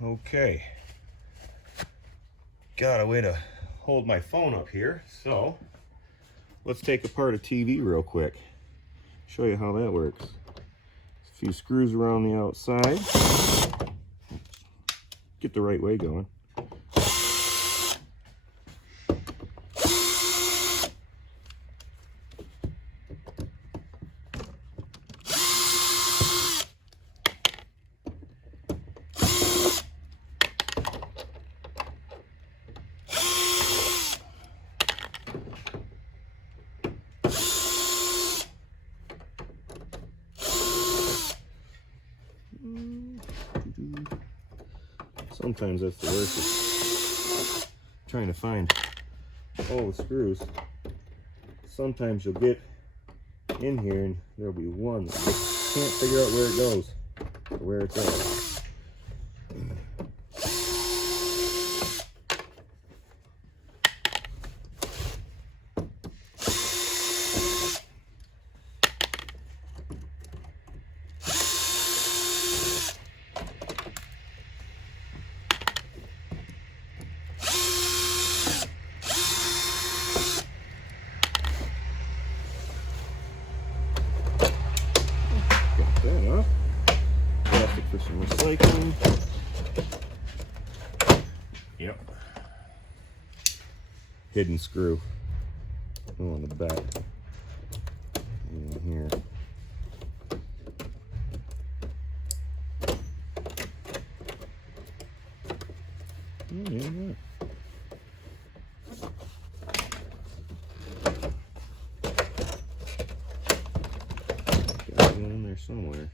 Okay, got a way to hold my phone up here, so let's take apart a TV real quick. Show you how that works. A few screws around the outside. Get the right way going. Sometimes that's the worst, is trying to find all the screws. Sometimes you'll get in here and there'll be one that you can't figure out where it goes or where it's at. That off. Plastic for some recycling. Yep. Hidden screw. Oh, on the back. In here. Oh, yeah, yeah. Got one in there somewhere.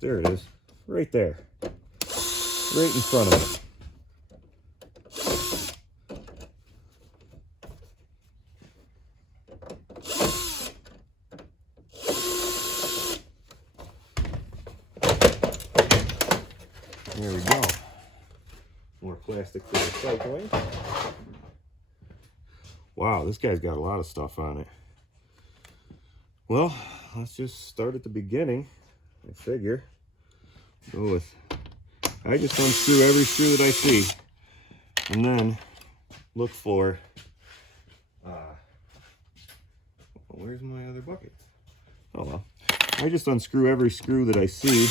There it is. Right there. Right in front of it. There we go. More plastic for recycling. Wow, this guy's got a lot of stuff on it. Well, let's just start at the beginning. I figure. Go with. I just unscrew every screw that I see, and then look for. Where's my other bucket? Oh well. I just unscrew every screw that I see.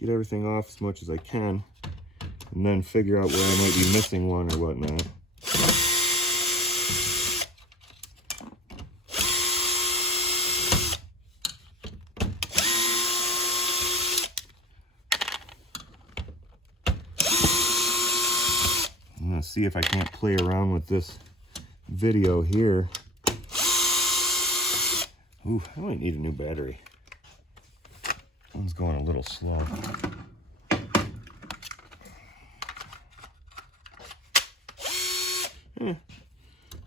Get everything off as much as I can, and then figure out where I might be missing one or whatnot. I'm gonna see if I can't play around with this video here. Ooh, I might need a new battery. One's going a little slow.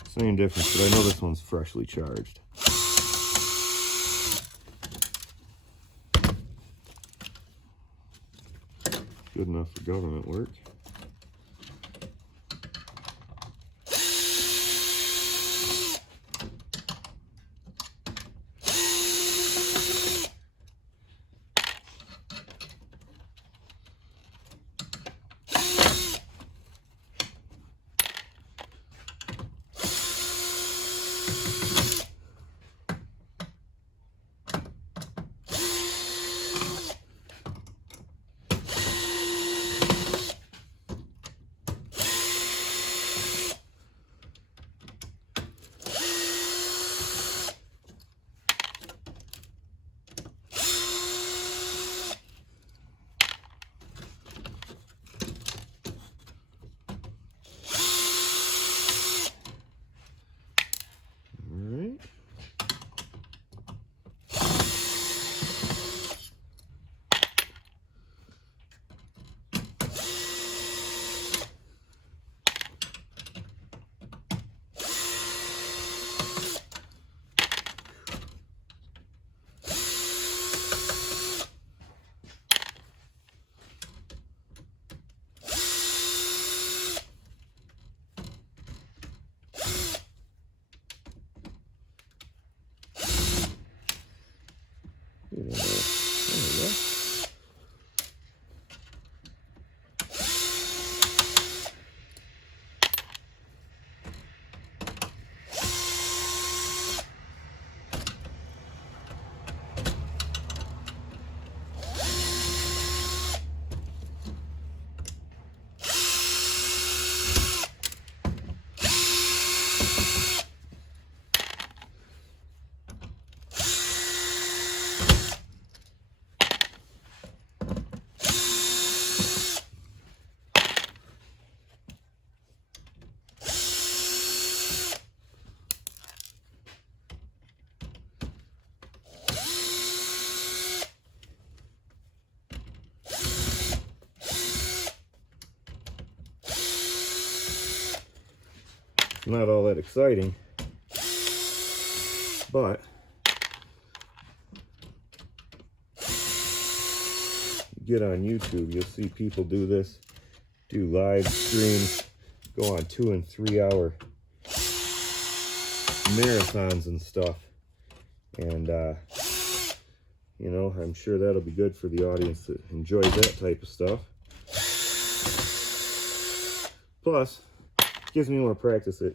Same difference, but I know this one's freshly charged. Good enough for government work. not all that exciting, but get on YouTube, you'll see people do this, do live streams, go on 2 and 3 hour marathons and stuff. And you know, I'm sure that'll be good for the audience that enjoys that type of stuff. Plus, it gives me more practice at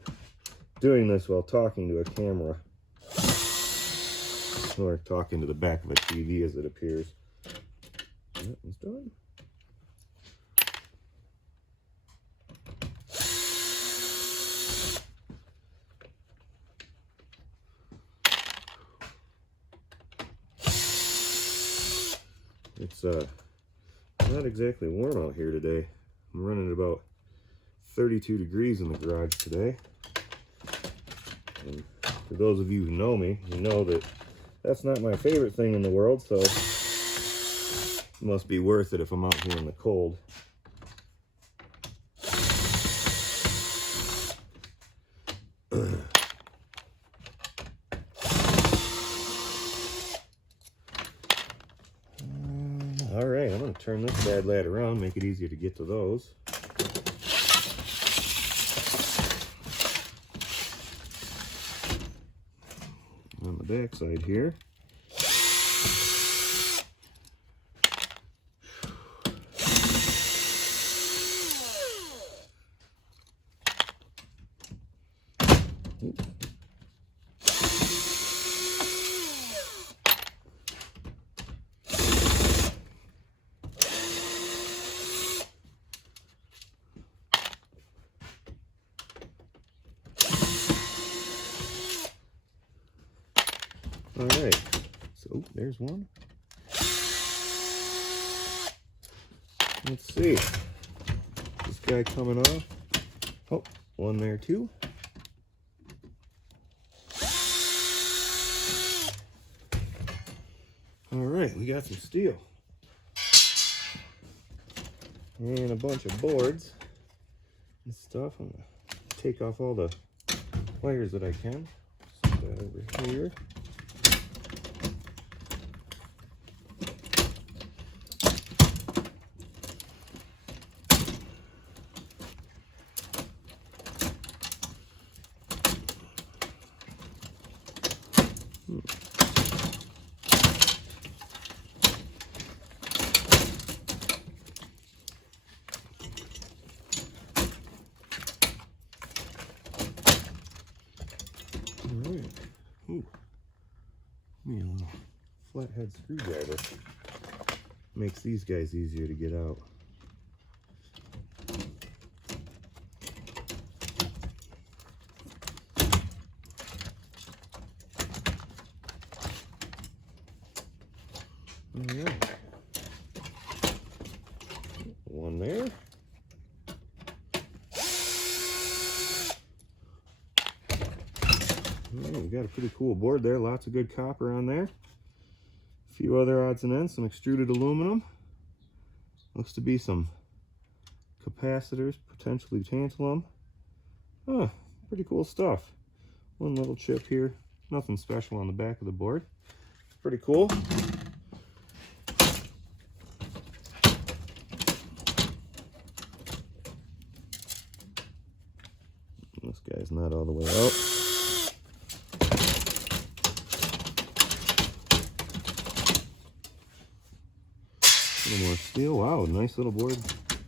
doing this while talking to a camera, or talking to the back of a TV as it appears. That one's done. It's not exactly warm out here today. I'm running at about 32 degrees in the garage today. And for those of you who know me, you know that that's not my favorite thing in the world, so it must be worth it if I'm out here in the cold. All right, I'm going to turn this bad lad around, make it easier to get to those. On the back side here. All right, so there's one. Let's see, this guy coming off. Oh, one there too. All right, we got some steel and a bunch of boards and stuff. I'm gonna take off all the wires that I can. Set that over here. Alright. Ooh. Me a little flathead screwdriver. Makes these guys easier to get out. Alright. One there. We got a pretty cool board there, lots of good copper on there. A few other odds and ends, some extruded aluminum. Looks to be some capacitors, potentially tantalum. Huh, pretty cool stuff. One little chip here, nothing special on the back of the board. Pretty cool. This guy's not all the way out. A little more steel. Wow, nice little board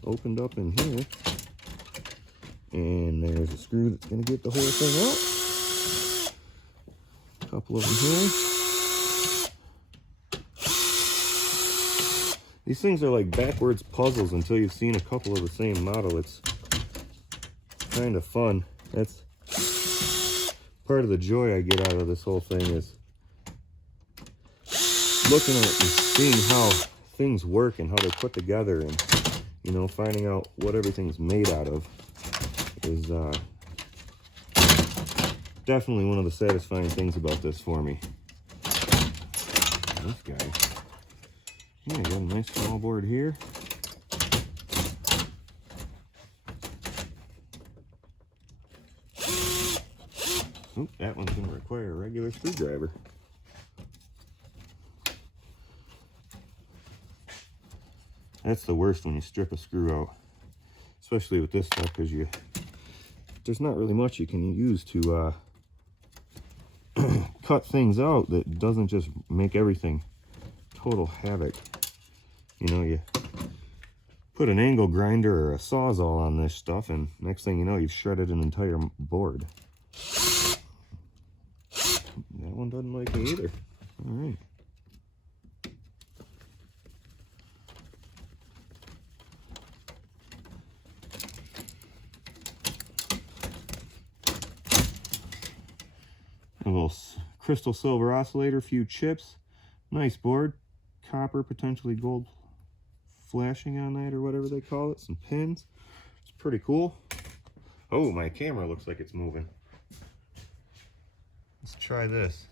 opened up in here. And there's a screw that's going to get the whole thing out. A couple of them here. These things are like backwards puzzles until you've seen a couple of the same model. It's kind of fun. That's part of the joy I get out of this whole thing, is looking at it and seeing how things work and how they're put together, and you know, finding out what everything's made out of is definitely one of the satisfying things about this for me. This guy, yeah, got a nice small board here. Oop, that one's going to require a regular screwdriver. That's the worst when you strip a screw out, especially with this stuff, because there's not really much you can use to cut things out that doesn't just make everything total havoc. You know, you put an angle grinder or a Sawzall on this stuff, and next thing you know, you've shredded an entire board. That one doesn't like it either. All right. A little crystal silver oscillator, a few chips, nice board, copper, potentially gold flashing on that or whatever they call it, some pins. It's pretty cool. Oh, my camera looks like it's moving. Let's try this.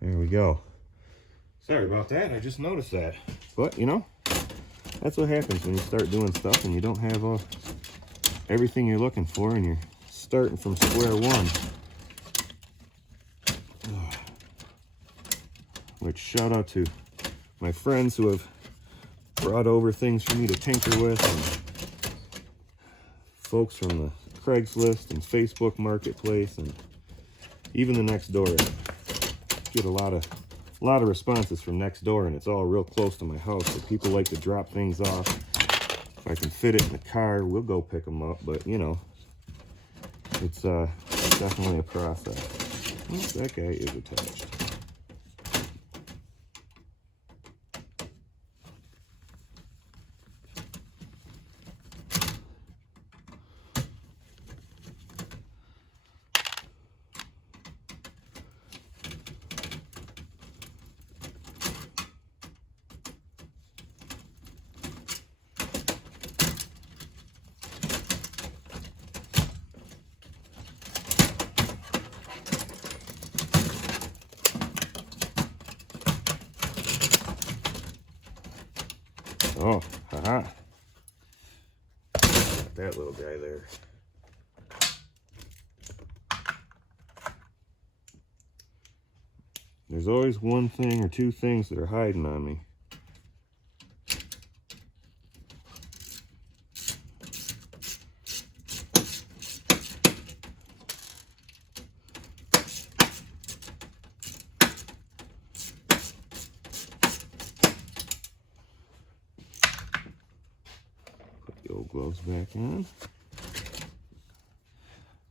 There we go. Sorry about that, I just noticed that. But, you know, that's what happens when you start doing stuff and you don't have everything you're looking for and you're starting from square one. Which, shout out to my friends who have brought over things for me to tinker with, and folks from the Craigslist and Facebook Marketplace, and even the Nextdoor. Get a lot of responses from Nextdoor, and it's all real close to my house, so people like to drop things off. If I can fit it in the car, we'll go pick them up, but you know, it's definitely a process. Oh, that guy is attached. Oh, haha. Got that little guy there. There's always one thing or two things that are hiding on me. Old gloves back on.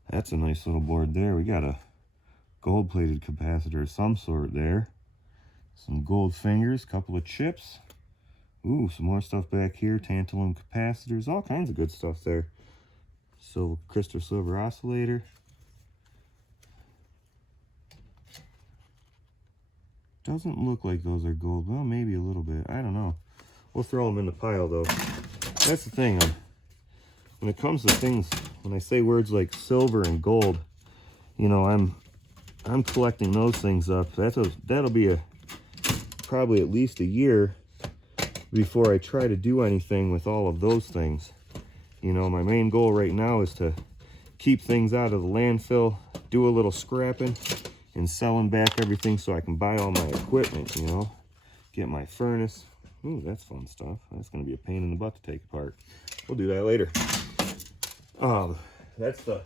That's a nice little board there. We got a gold-plated capacitor of some sort there. Some gold fingers, couple of chips. Ooh, some more stuff back here. Tantalum capacitors, all kinds of good stuff there. So, crystal silver oscillator. Doesn't look like those are gold. Well, maybe a little bit. I don't know. We'll throw them in the pile, though. That's the thing. When it comes to things, when I say words like silver and gold, you know, I'm collecting those things up. That'll be probably at least a year before I try to do anything with all of those things. You know, my main goal right now is to keep things out of the landfill, do a little scrapping, and selling back everything so I can buy all my equipment, you know, get my furnace. Ooh, that's fun stuff. That's going to be a pain in the butt to take apart. We'll do that later. That's the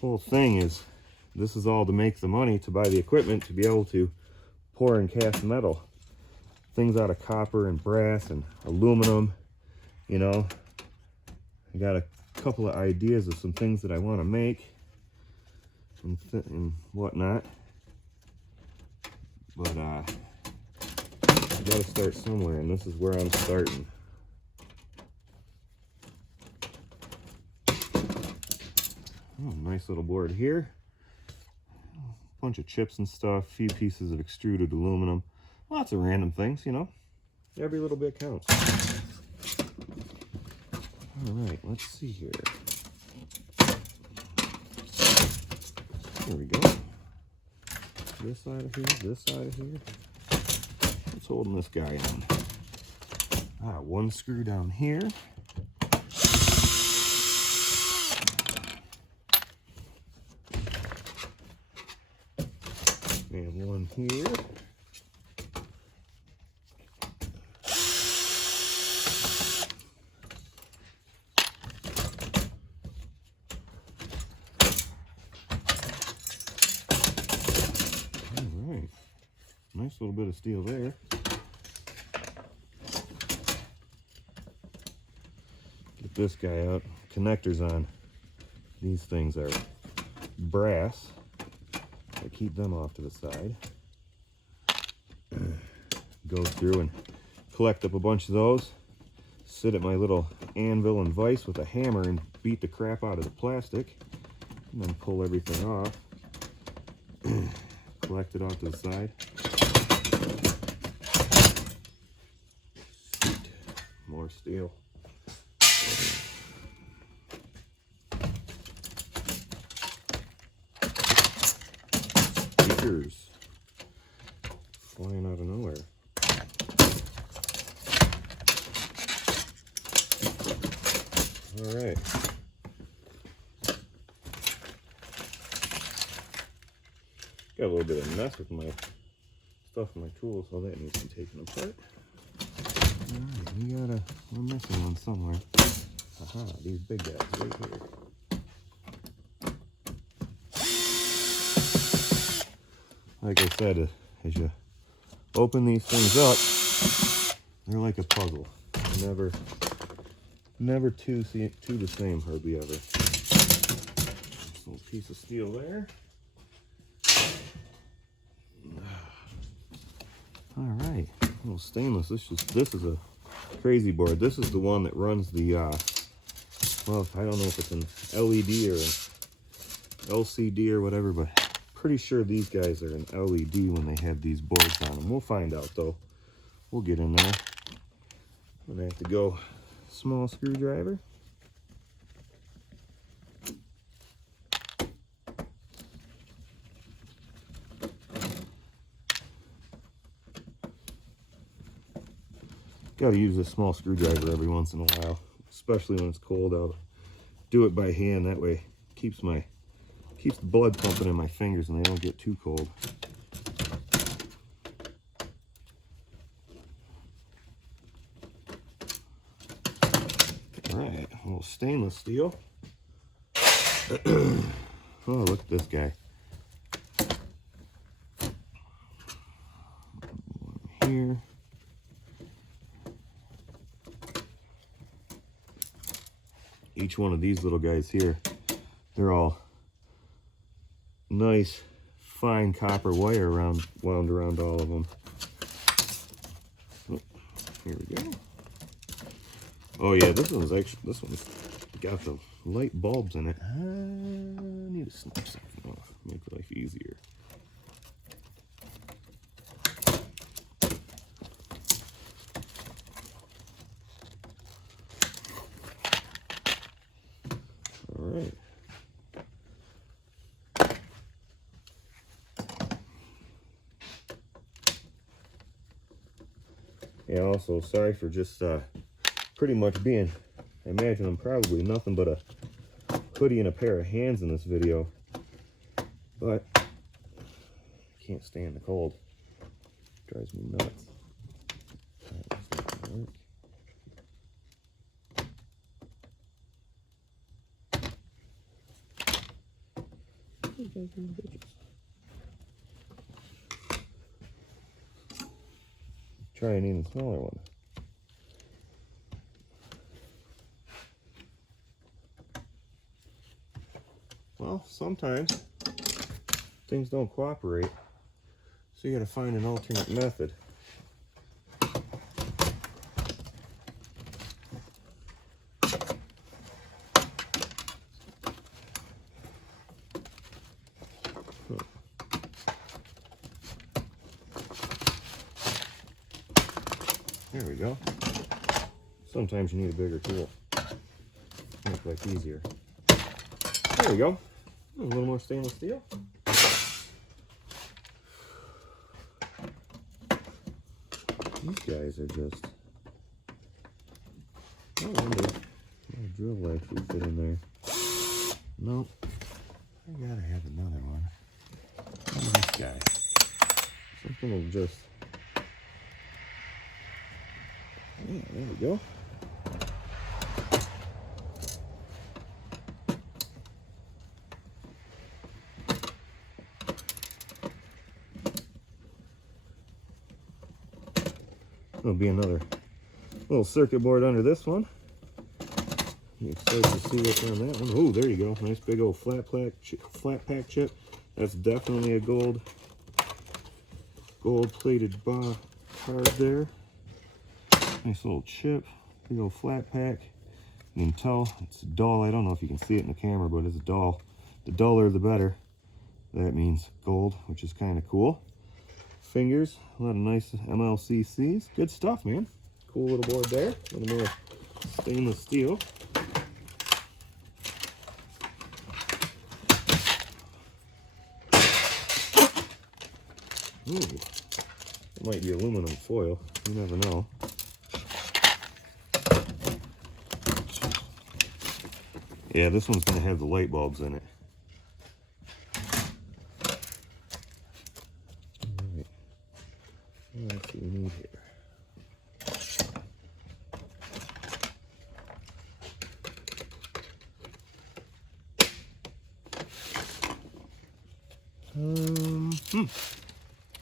whole thing, is this is all to make the money to buy the equipment to be able to pour and cast metal. Things out of copper and brass and aluminum, you know. I got a couple of ideas of some things that I want to make and whatnot. But, I gotta start somewhere, and this is where I'm starting. Oh, nice little board here. Bunch of chips and stuff, a few pieces of extruded aluminum. Lots of random things, you know. Every little bit counts. All right, let's see here. There we go. This side of here, this side of here. What's holding this guy on? One screw down here. here. All right, nice little bit of steel there. Get this guy out. Connectors on these things are brass. I keep them off to the side. Go through and collect up a bunch of those. Sit at my little anvil and vise with a hammer and beat the crap out of the plastic. And then pull everything off. Collect it off to the side. Sweet. More steel. Speakers flying out of nowhere. All right. Got a little bit of mess with my stuff and my tools, so that needs to be taken apart. All right, we're missing one somewhere. Aha, these big guys right here. Like I said, as you open these things up, they're like a puzzle. Never two the same, hardly ever. This little piece of steel there. All right, a little stainless. This is a crazy board. This is the one that runs the well, I don't know if it's an LED or an LCD or whatever, but pretty sure these guys are an LED when they have these boards on them. We'll find out though. We'll get in there. I'm gonna have to go small screwdriver. Got to use a small screwdriver every once in a while, especially when it's cold out. Do it by hand, that way keeps the blood pumping in my fingers and they don't get too cold. All right, a little stainless steel. Oh, look at this guy. One here. Each one of these little guys here, they're all nice fine copper wire wound around all of them. Oh, here we go. Oh yeah, this one's got the light bulbs in it. I need to snip something off, make life easier. All right. Yeah, also sorry for just pretty much being, I imagine I'm probably nothing but a hoodie and a pair of hands in this video, but I can't stand the cold. It drives me nuts. Try an even smaller one. Well, sometimes things don't cooperate, so you gotta find an alternate method. There we go. Sometimes you need a bigger tool. Make life easier. There we go. A little more stainless steel. These guys are just... I wonder if my drill will actually fit in there. Nope. I gotta have another one. Look at this guy. Something will just, yeah, there we go. There'll be another little circuit board under this one. You excited to see what's on that one. Oh, there you go. Nice big old flat pack chip. That's definitely a gold plated card there. Nice little chip. Big old flat pack. You can tell it's dull. I don't know if you can see it in the camera, but it's dull. The duller the better. That means gold, which is kind of cool. Fingers, a lot of nice MLCCs. Good stuff, man. Cool little board there. A little more stainless steel. Ooh, it might be aluminum foil. You never know. Yeah, this one's going to have the light bulbs in it. Alright. What else do we need here?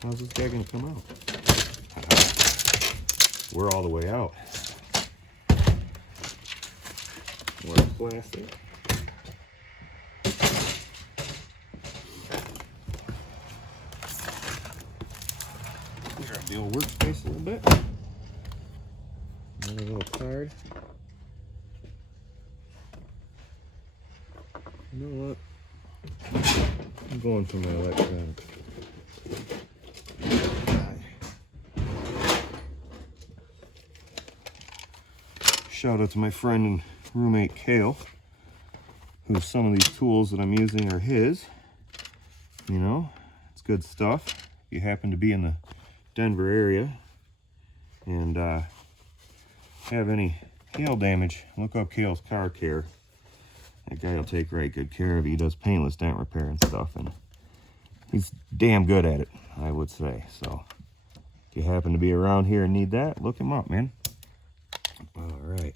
How's this guy going to come out? We're all the way out. More plastic. Grab the old workspace a little bit. Another little card. You know what? I'm going for my electronics. Shout out to my friend and roommate Kale, who some of these tools that I'm using are his. You know, it's good stuff. If you happen to be in the Denver area and have any hail damage, look up Kale's Car Care. That guy will take right good care of you. He does paintless dent repair and stuff, and he's damn good at it, I would say. So if you happen to be around here and need that, look him up, man. All right.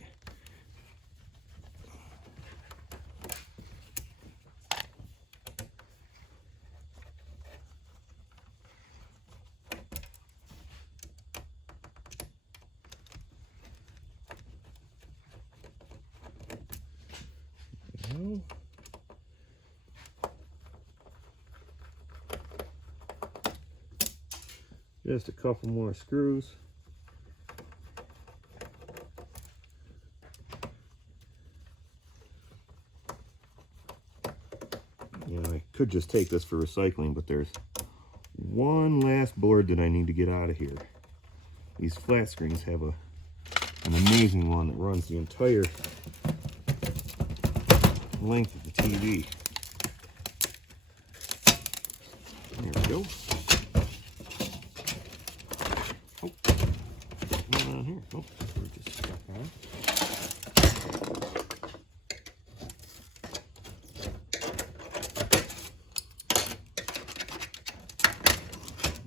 Just a couple more screws. You know, I could just take this for recycling, but there's one last board that I need to get out of here. These flat screens have an amazing one that runs the entire length of the TV. There we go. Oh, what's going on here? Oh, we're just stuck on.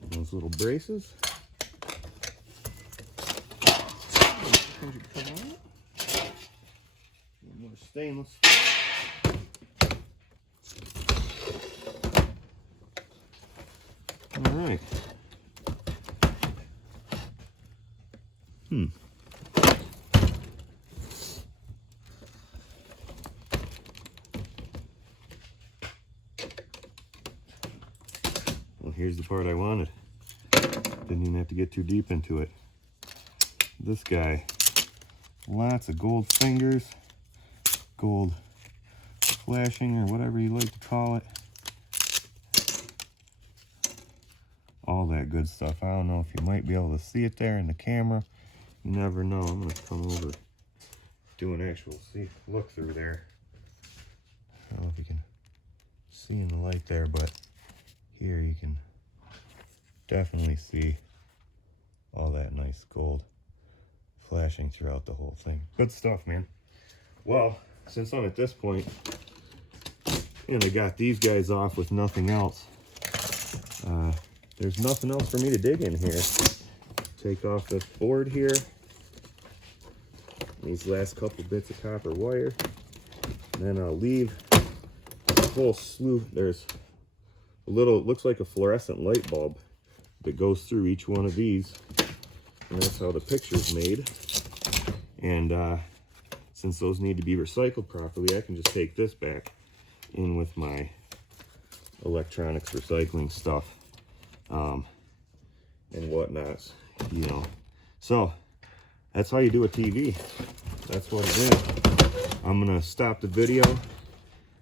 Those little braces. More stainless. All right. Well, here's the part I wanted. Didn't even have to get too deep into it. This guy, lots of gold fingers, gold flashing, or whatever you like to call it. All that good stuff. I don't know if you might be able to see it there in the camera. You never know. I'm going to come over, do an actual look through there. I don't know if you can see in the light there, but here you can definitely see all that nice gold flashing throughout the whole thing. Good stuff, man. Well, since I'm at this point, and I got these guys off with nothing else, then there's nothing else for me to dig in here. Take off this board here. These last couple bits of copper wire. And then I'll leave a whole slew. There's a little, it looks like a fluorescent light bulb that goes through each one of these. And that's how the picture's made. And since those need to be recycled properly, I can just take this back in with my electronics recycling stuff and whatnot, you know. So that's how you do a TV. That's what it is. I'm gonna stop the video,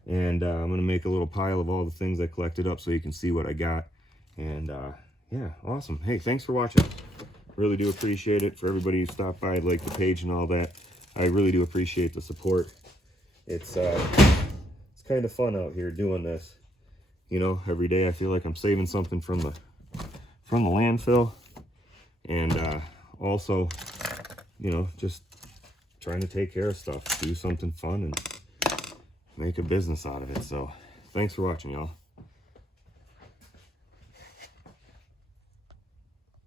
and I'm gonna make a little pile of all the things I collected up so you can see what I got. And yeah, awesome. Hey, thanks for watching. Really do appreciate it. For everybody who stopped by, like the page and all that, I really do appreciate the support. It's kind of fun out here doing this. You know, every day I feel like I'm saving something from the landfill, and also, you know, just trying to take care of stuff, do something fun, and make a business out of it. So thanks for watching, y'all.